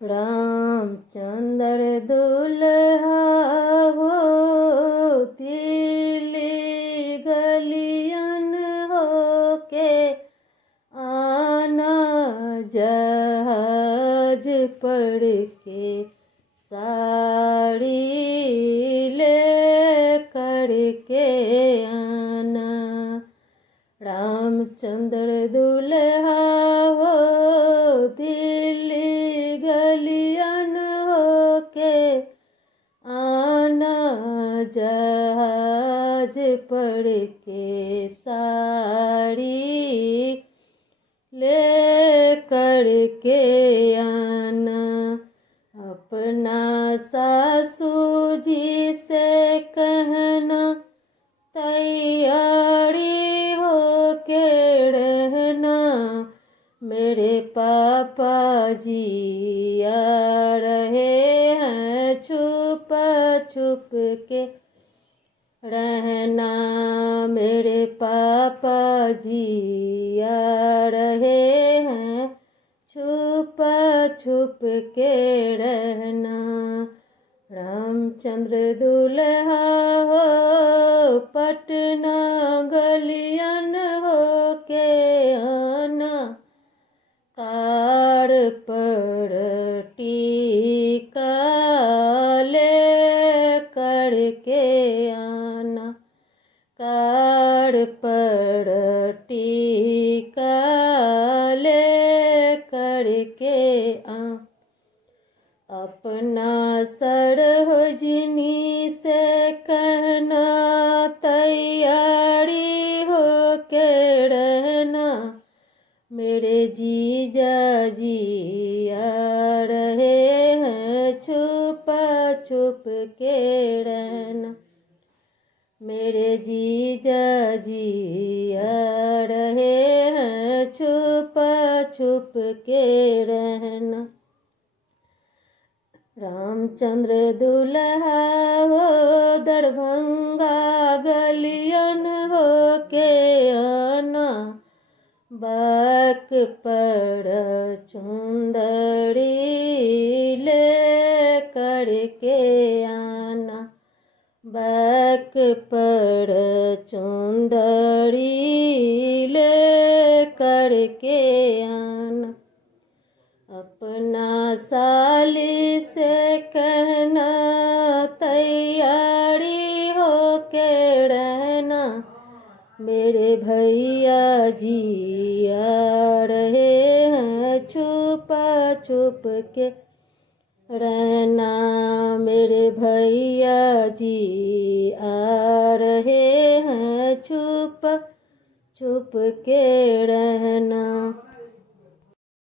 रामचंद्र दुल्हा हो दिल्ली गलियन हो के आना, जहाज पढ़ के साड़ी ले करके आना। रामचंद्र दुल्हा हो दिल्ली गलियन हो के आना, जहाज पढ़ के साड़ी ले करके आना। अपना सासू जी से कहना तैयारी हो के रहना, मेरे पापा जी आ रहे हैं छुप छुप के रहना, मेरे पापा जी आ रहे हैं छुप छुप के रहना। रामचंद्र दुल्हा हो पटना गलियन हो के आना, कार पर टीका ले करके आना, कार पर टीका ले करके आना। अपना सरोजनी से कहना तैयारी हो के रहना, मेरे जीजा जी आ रहे हैं छुप छुप के रहना, मेरे जीजा जी आ रहे हैं छुप छुप के रहना। रामचंद्र दुल्हा हो दरभंगा गलियन हो के आना, बाक पर चुंदड़ी ले करके आना, बाक पर चुंदड़ी ले करके आना। अपना साली से कहना तैयारी हो के रहना, मेरे भैया जी आ रहे हैं छुप छुप के रहना, मेरे भैया जी आ रहे हैं छुप छुप के रहना।